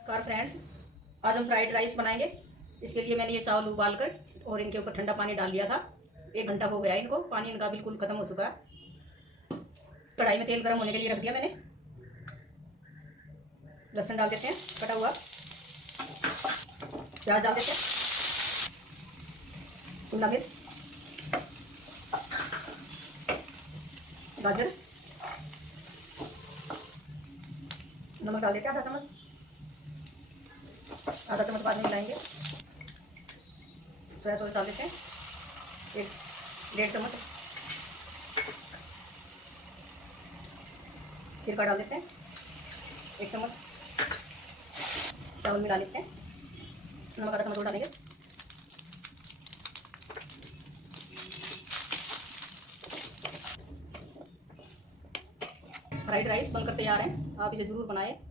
नमस्कार फ्रेंड्स, आज हम फ्राइड राइस बनाएंगे। इसके लिए मैंने ये चावल उबाल कर और इनके ऊपर ठंडा पानी डाल दिया था। 1 घंटा हो गया इनको, पानी इनका बिल्कुल खत्म हो चुका है। कढ़ाई में तेल गर्म होने के लिए रख दिया मैंने। लहसुन डाल देते हैं कटा हुआ, प्याज डाल देते हैं, शिमला मिर्च, गाजर, नमक डाल देते हैं आधा चम्मच बाद में मिलाएंगे। सोया सॉस डाल देते हैं 1-1.5 चम्मच, सिरका डाल देते हैं 1 चम्मच, चावल मिला लेते हैं, नमक आधा चम्मच और डालेंगे। फ्राइड राइस बनकर तैयार है, आप इसे ज़रूर बनाएं।